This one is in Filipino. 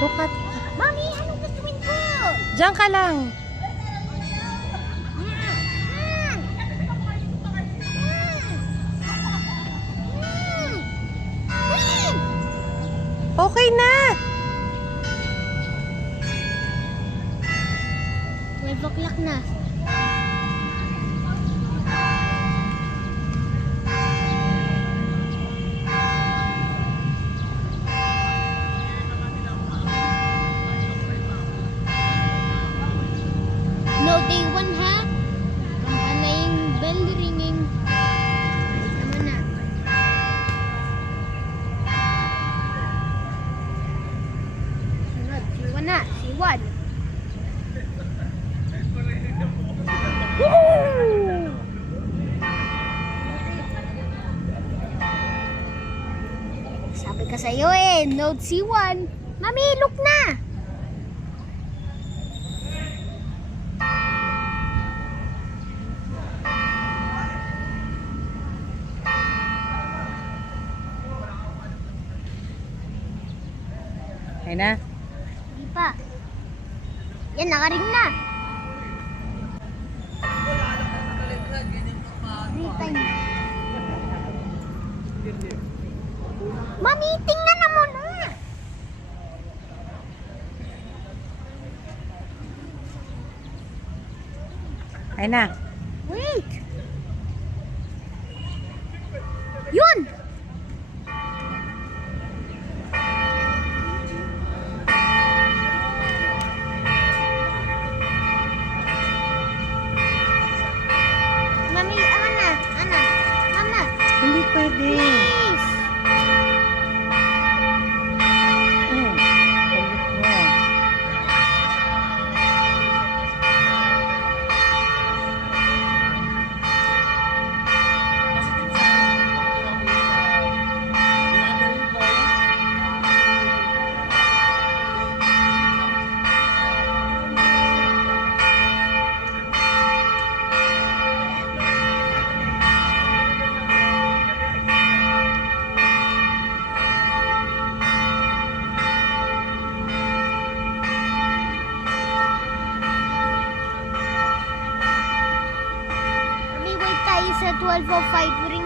Tukat. Mami, anong gagawin ko? Diyan ka lang. Okay na. 12 o'clock na. No day 1 ha? Baka na yung bell ringing. Wait naman na. Sunod, si 1 na. Si 1. Sabi ka sa'yo eh, Note C1. Mami, look na! Okay na. Hindi pa. Yan, nakaring na. Time. Mami, tingnan na muna. Okay na. Wait. Yun. Mami, Mama. Hindi pwede. Please. Ulit mo. Mami, wait tayo sa 12:05 ring.